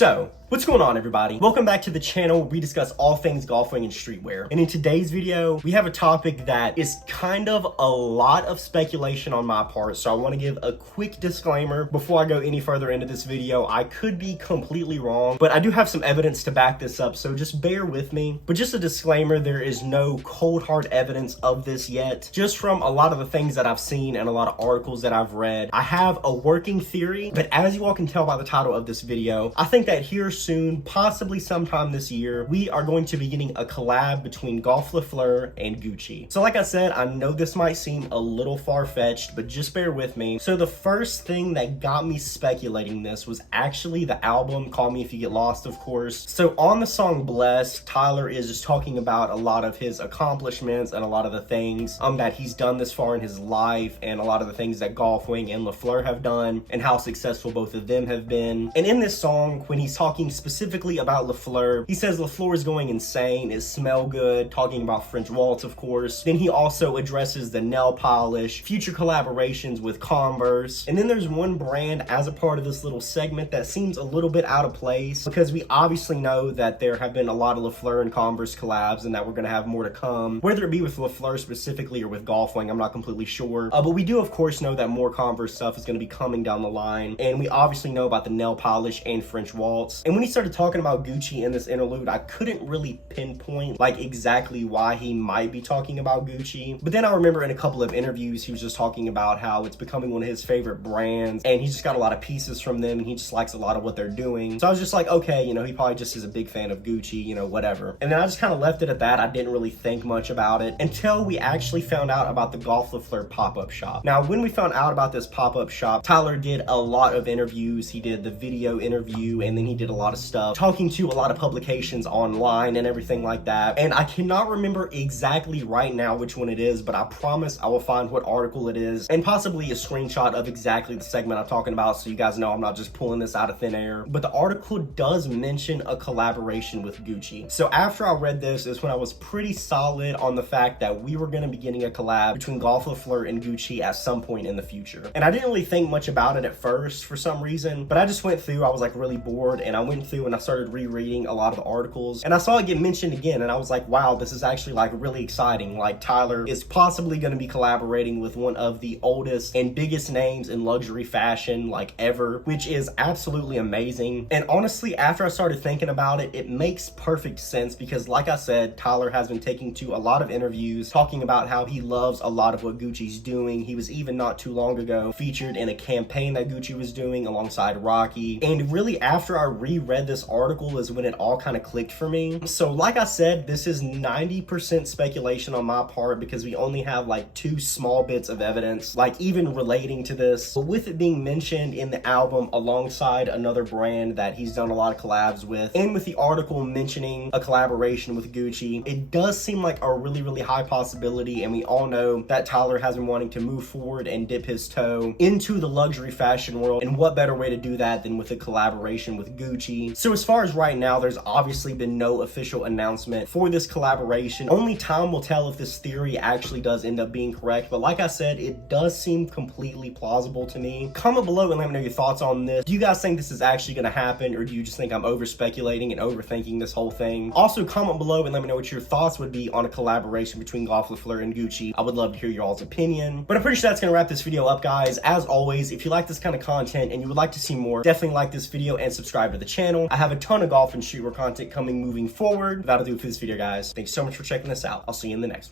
So, what's going on, everybody? Welcome back to the channel where we discuss all things golf wing and streetwear. And in today's video, we have a topic that is kind of a lot of speculation on my part, so I want to give a quick disclaimer before I go any further into this video. I could be completely wrong, but I do have some evidence to back this up, so just bear with me. But just a disclaimer, there is no cold hard evidence of this yet. Just from a lot of the things that I've seen and a lot of articles that I've read, I have a working theory, but as you all can tell by the title of this video, I think that here soon, possibly sometime this year, we are going to be getting a collab between GOLF le FLEUR and Gucci. So like I said, I know this might seem a little far-fetched, but just bear with me. So the first thing that got me speculating this was actually the album Call Me If You Get Lost, of course. So on the song Blessed, Tyler is just talking about a lot of his accomplishments and a lot of the things that he's done this far in his life, and a lot of the things that Golf Wang and le FLEUR have done, and how successful both of them have been. And in this song, when he's talking specifically about le FLEUR, he says le FLEUR is going insane, it smell good, talking about French waltz, of course. Then he also addresses the nail polish, future collaborations with Converse. And then there's one brand as a part of this little segment that seems a little bit out of place, because we obviously know that there have been a lot of le FLEUR and Converse collabs, and that we're going to have more to come, whether it be with le FLEUR specifically or with Golf Wang, I'm not completely sure. But we do of course know that more Converse stuff is going to be coming down the line, and we obviously know about the nail polish and French waltz. And when he started talking about Gucci in this interlude, I couldn't really pinpoint like exactly why he might be talking about Gucci. But then I remember in a couple of interviews, he was just talking about how it's becoming one of his favorite brands, and he just got a lot of pieces from them, and he just likes a lot of what they're doing. So I was just like, okay, you know, he probably just is a big fan of Gucci, you know, whatever. And then I just kind of left it at that. I didn't really think much about it until we actually found out about the GOLF le FLEUR pop-up shop. Now, when we found out about this pop-up shop, Tyler did a lot of interviews. He did the video interview, and then he did a lot of stuff talking to a lot of publications online and everything like that. And I cannot remember exactly right now which one it is, but I promise I will find what article it is, and possibly a screenshot of exactly the segment I'm talking about, so you guys know I'm not just pulling this out of thin air. But the article does mention a collaboration with Gucci. So after I read this is when I was pretty solid on the fact that we were going to be getting a collab between GOLF le FLEUR and Gucci at some point in the future. And I didn't really think much about it at first for some reason, but I just went through, I was like really bored, and I went through and I started rereading a lot of the articles, and I saw it get mentioned again, and I was like, wow, this is actually like really exciting. Like, Tyler is possibly going to be collaborating with one of the oldest and biggest names in luxury fashion like ever, which is absolutely amazing. And honestly, after I started thinking about it, it makes perfect sense, because like I said, Tyler has been taking to a lot of interviews talking about how he loves a lot of what Gucci's doing. He was even not too long ago featured in a campaign that Gucci was doing alongside Rocky. And really, after I reread this article is when it all kind of clicked for me. So like I said, this is 90% speculation on my part, because we only have like two small bits of evidence, like even relating to this. But with it being mentioned in the album alongside another brand that he's done a lot of collabs with, and with the article mentioning a collaboration with Gucci, it does seem like a really, really high possibility. And we all know that Tyler has been wanting to move forward and dip his toe into the luxury fashion world, and what better way to do that than with a collaboration with Gucci. So as far as right now, there's obviously been no official announcement for this collaboration. Only time will tell if this theory actually does end up being correct, but like I said, it does seem completely plausible to me. Comment below and let me know your thoughts on this. Do you guys think this is actually going to happen, or do you just think I'm over speculating and overthinking this whole thing? Also, comment below and let me know what your thoughts would be on a collaboration between GOLF le FLEUR and Gucci. I would love to hear your all's opinion. But I'm pretty sure that's going to wrap this video up, guys. As always, if you like this kind of content and you would like to see more, definitely like this video and subscribe to the channel. I have a ton of golf and streetwear content coming moving forward. That'll do it for this video, guys. Thanks so much for checking this out. I'll see you in the next one.